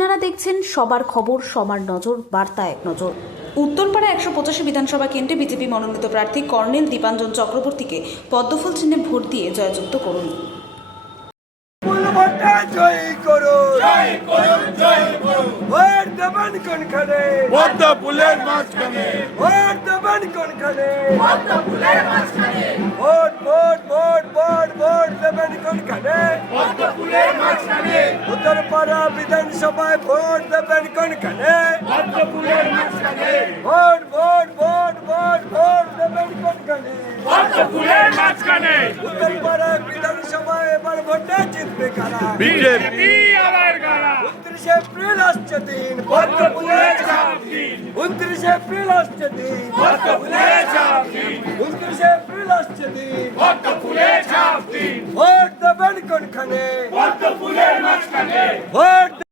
আপনারা দেখছেন সবার খবর, সবার নজর, বার্তা এক নজর। উত্তরপাড়া 185 বিধানসভা কেন্দ্রে বিজেপি মনোনীত প্রার্থী কর্নেল দীপাঞ্জন চক্রবর্তীকে পদ্মফুল চিহ্নে ভোট দিয়ে জয়যুক্ত করুন। জয় করুন, জয় করুন, জয় করুন। ভোট দেবেন কোনখানে? পদ্মফুলের মাঝখানে। ভোট দেবেন কোনখানে? পদ্মফুলের মাঝখানে। Vote vote vote vote vote দেবেন কোনখানে? পদ্মফুলের মাঝখানে। উত্তরপাড়া বিধানসভায় ভোট দেবেন কোনখানে? পদ্মফুলের মাঝখানে। Vote vote vote vote vote দেবেন কোনখানে? পদ্মফুলের মাঝখানে। উত্তরপাড়া বিধানসভায় এবার ভোটে জিতবে কারা? বিজেপি আবার গাড়া। 29 এপ্রিল আসছে দিন, পদ্মফুলের ছাপ দিন। 29 এপ্রিল আসছে দিন, পদ্মফুলের ছাপ দিন। 29 এপ্রিল আসছে দিন। পদ্মফুলের ছাপ দিন। ভোট দেবেন কোনখানে? পদ্মফুলের মাঝখানে। ভোট